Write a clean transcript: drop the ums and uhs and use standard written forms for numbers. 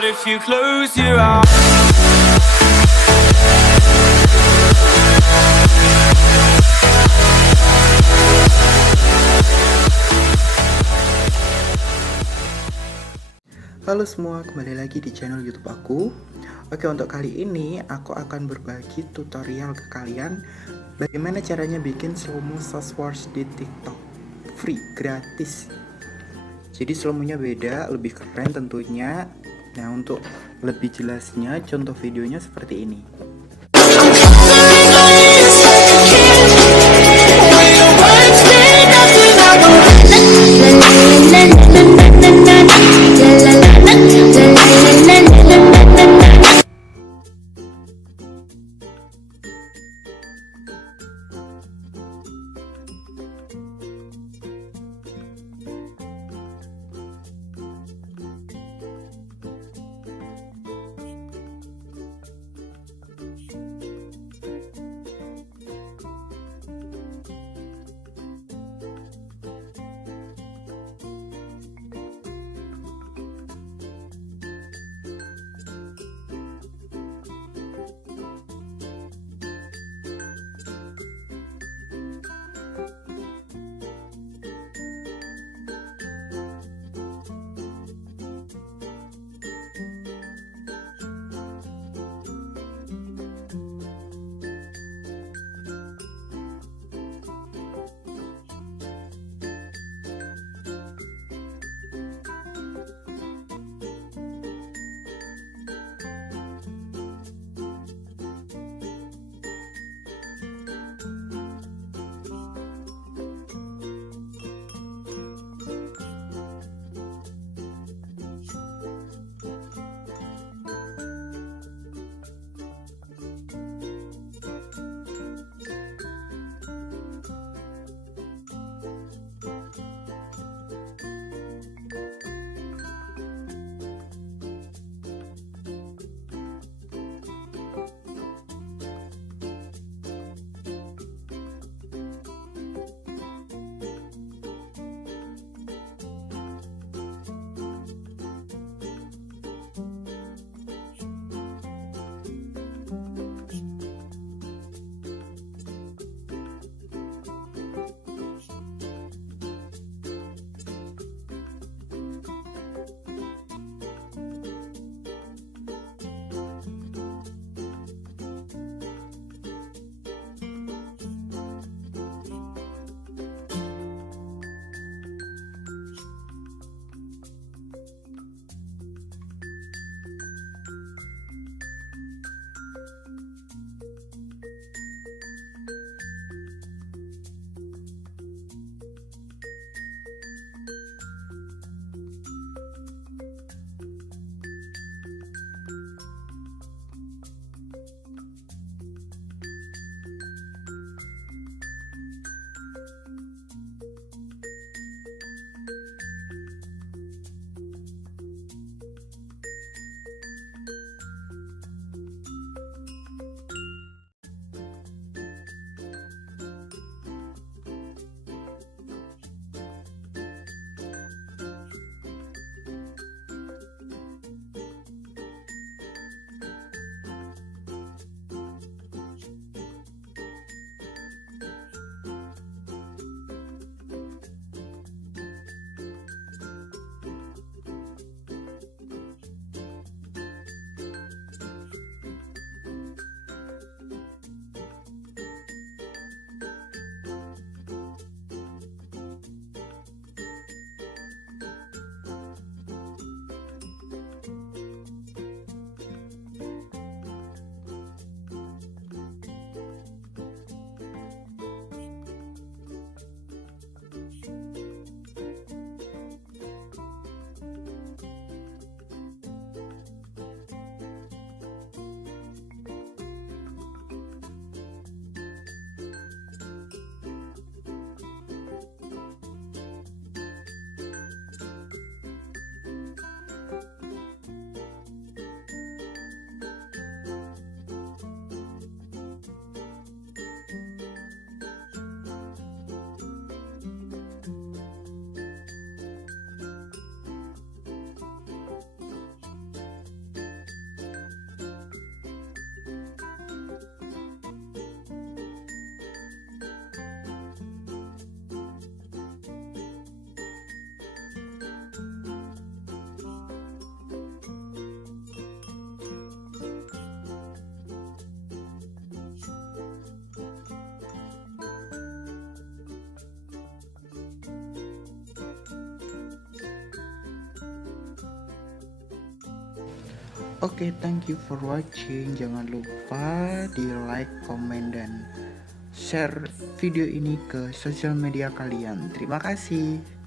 out if you close your eyes. Halo semua, kembali lagi di channel YouTube aku. Oke, untuk kali ini aku akan berbagi tutorial ke kalian bagaimana caranya bikin Slomo Wars di TikTok free, gratis. Jadi slomonya beda, lebih keren tentunya. Nah, untuk lebih jelasnya contoh videonya seperti ini. Oke, thank you for watching. Jangan lupa di like, komen, dan share video ini ke sosial media kalian. Terima kasih.